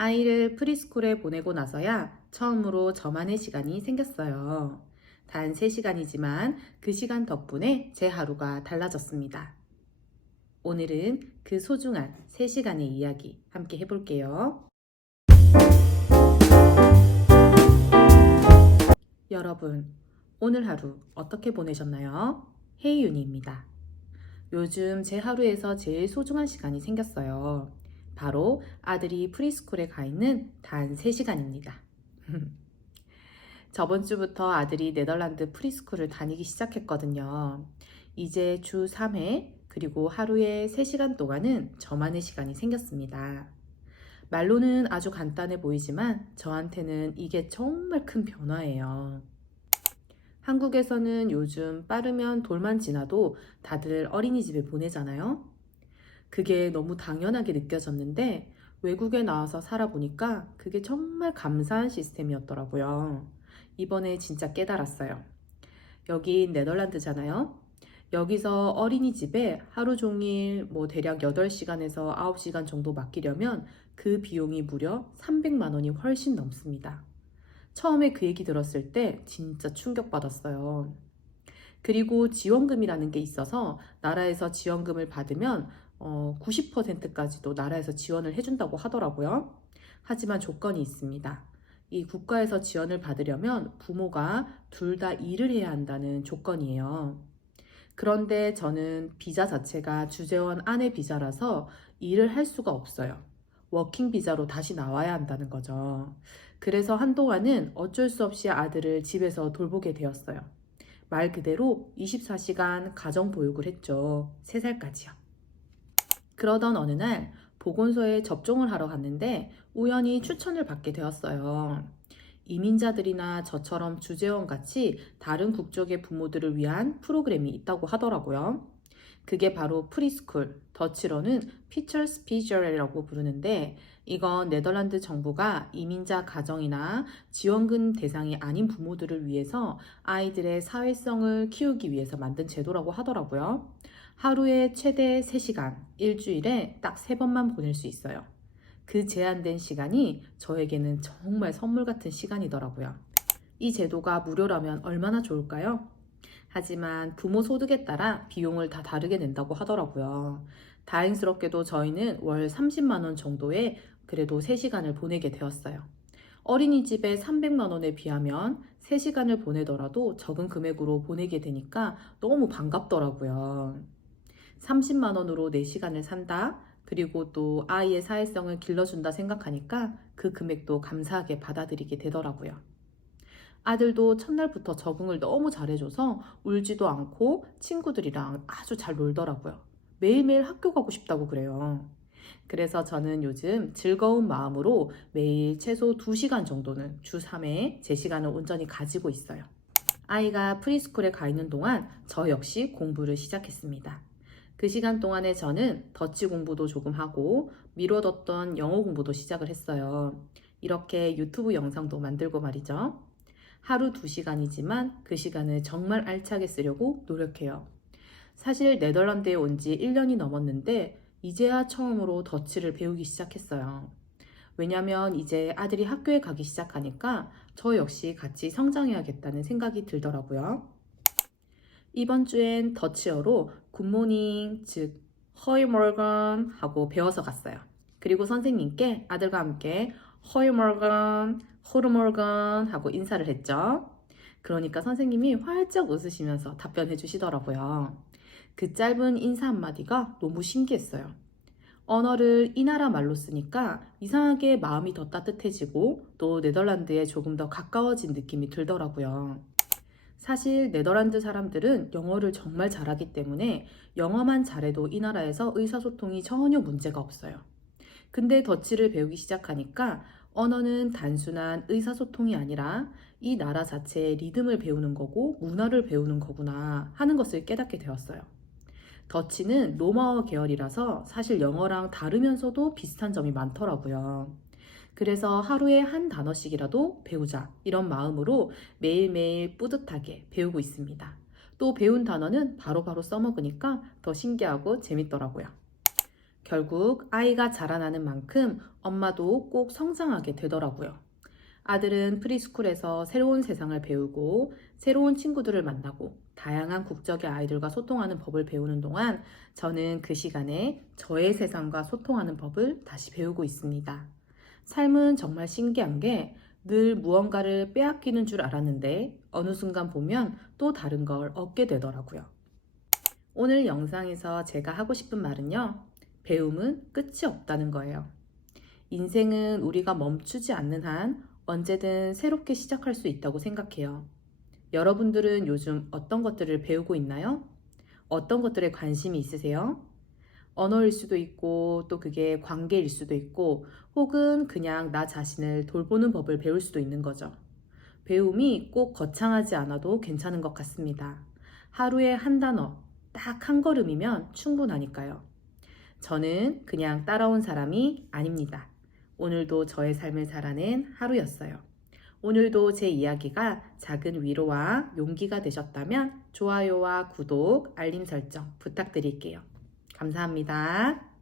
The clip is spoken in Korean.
아이를 프리스쿨에 보내고 나서야 처음으로 저만의 시간이 생겼어요. 단 3시간이지만 그 시간 덕분에 제 하루가 달라졌습니다. 오늘은 그 소중한 3시간의 이야기 함께 해볼게요. 여러분, 오늘 하루 어떻게 보내셨나요? 헤이윤이입니다. 요즘 제 하루에서 제일 소중한 시간이 생겼어요. 바로 아들이 프리스쿨에 가 있는 단 3시간입니다. 저번 주부터 아들이 네덜란드 프리스쿨을 다니기 시작했거든요. 이제 주 3회, 그리고 하루에 3시간 동안은 저만의 시간이 생겼습니다. 말로는 아주 간단해 보이지만 저한테는 이게 정말 큰 변화예요. 한국에서는 요즘 빠르면 돌만 지나도 다들 어린이집에 보내잖아요. 그게 너무 당연하게 느껴졌는데 외국에 나와서 살아보니까 그게 정말 감사한 시스템이었더라고요. 이번에 진짜 깨달았어요. 여기 네덜란드잖아요. 여기서 어린이집에 하루 종일 대략 8시간에서 9시간 정도 맡기려면 그 비용이 무려 300만 원이 훨씬 넘습니다. 처음에 그 얘기 들었을 때 진짜 충격받았어요. 그리고 지원금이라는 게 있어서 나라에서 지원금을 받으면 90%까지도 나라에서 지원을 해준다고 하더라고요. 하지만 조건이 있습니다. 이 국가에서 지원을 받으려면 부모가 둘 다 일을 해야 한다는 조건이에요. 그런데 저는 비자 자체가 주재원 아내 비자라서 일을 할 수가 없어요. 워킹 비자로 다시 나와야 한다는 거죠. 그래서 한동안은 어쩔 수 없이 아들을 집에서 돌보게 되었어요. 말 그대로 24시간 가정 보육을 했죠. 3살까지요. 그러던 어느 날 보건소에 접종을 하러 갔는데 우연히 추천을 받게 되었어요. 이민자들이나 저처럼 주재원 같이 다른 국적의 부모들을 위한 프로그램이 있다고 하더라고요. 그게 바로 프리스쿨, 더치로는 피처 스피저라고 부르는데 이건 네덜란드 정부가 이민자 가정이나 지원금 대상이 아닌 부모들을 위해서 아이들의 사회성을 키우기 위해서 만든 제도라고 하더라고요. 하루에 최대 3시간, 일주일에 딱 3번만 보낼 수 있어요. 그 제한된 시간이 저에게는 정말 선물 같은 시간이더라고요. 이 제도가 무료라면 얼마나 좋을까요? 하지만 부모 소득에 따라 비용을 다 다르게 낸다고 하더라고요. 다행스럽게도 저희는 월 30만 원 정도의 그래도 3시간을 보내게 되었어요. 어린이집에 300만 원에 비하면 3시간을 보내더라도 적은 금액으로 보내게 되니까 너무 반갑더라고요. 30만 원으로 4시간을 산다? 그리고 또 아이의 사회성을 길러준다 생각하니까 그 금액도 감사하게 받아들이게 되더라고요. 아들도 첫날부터 적응을 너무 잘해줘서 울지도 않고 친구들이랑 아주 잘 놀더라고요. 매일매일 학교 가고 싶다고 그래요. 그래서 저는 요즘 즐거운 마음으로 매일 최소 2시간 정도는 주 3회 제 시간을 온전히 가지고 있어요. 아이가 프리스쿨에 가 있는 동안 저 역시 공부를 시작했습니다. 그 시간 동안에 저는 더치 공부도 조금 하고 미뤄뒀던 영어 공부도 시작을 했어요. 이렇게 유튜브 영상도 만들고 말이죠. 하루 2시간이지만 그 시간을 정말 알차게 쓰려고 노력해요. 사실 네덜란드에 온 지 1년이 넘었는데 이제야 처음으로 더치를 배우기 시작했어요. 왜냐면 이제 아들이 학교에 가기 시작하니까 저 역시 같이 성장해야겠다는 생각이 들더라고요. 이번 주엔 더치어로 굿모닝, 즉 허이 morgen 하고 배워서 갔어요. 그리고 선생님께 아들과 함께 허이 morgen, 호르 morgen 하고 인사를 했죠. 그러니까 선생님이 활짝 웃으시면서 답변해 주시더라고요. 그 짧은 인사 한마디가 너무 신기했어요. 언어를 이 나라 말로 쓰니까 이상하게 마음이 더 따뜻해지고 또 네덜란드에 조금 더 가까워진 느낌이 들더라고요. 사실 네덜란드 사람들은 영어를 정말 잘하기 때문에 영어만 잘해도 이 나라에서 의사소통이 전혀 문제가 없어요. 근데 더치를 배우기 시작하니까 언어는 단순한 의사소통이 아니라 이 나라 자체의 리듬을 배우는 거고 문화를 배우는 거구나 하는 것을 깨닫게 되었어요. 더치는 로마어 계열이라서 사실 영어랑 다르면서도 비슷한 점이 많더라고요. 그래서 하루에 한 단어씩이라도 배우자 이런 마음으로 매일매일 뿌듯하게 배우고 있습니다. 또 배운 단어는 바로바로 써먹으니까 더 신기하고 재밌더라고요. 결국 아이가 자라나는 만큼 엄마도 꼭 성장하게 되더라고요. 아들은 프리스쿨에서 새로운 세상을 배우고 새로운 친구들을 만나고 다양한 국적의 아이들과 소통하는 법을 배우는 동안 저는 그 시간에 저의 세상과 소통하는 법을 다시 배우고 있습니다. 삶은 정말 신기한 게 늘 무언가를 빼앗기는 줄 알았는데 어느 순간 보면 또 다른 걸 얻게 되더라고요. 오늘 영상에서 제가 하고 싶은 말은요. 배움은 끝이 없다는 거예요. 인생은 우리가 멈추지 않는 한 언제든 새롭게 시작할 수 있다고 생각해요. 여러분들은 요즘 어떤 것들을 배우고 있나요? 어떤 것들에 관심이 있으세요? 언어일 수도 있고 또 그게 관계일 수도 있고 혹은 그냥 나 자신을 돌보는 법을 배울 수도 있는 거죠. 배움이 꼭 거창하지 않아도 괜찮은 것 같습니다. 하루에 한 단어, 딱 한 걸음이면 충분하니까요. 저는 그냥 따라온 사람이 아닙니다. 오늘도 저의 삶을 살아낸 하루였어요. 오늘도 제 이야기가 작은 위로와 용기가 되셨다면 좋아요와 구독, 알림 설정 부탁드릴게요. 감사합니다.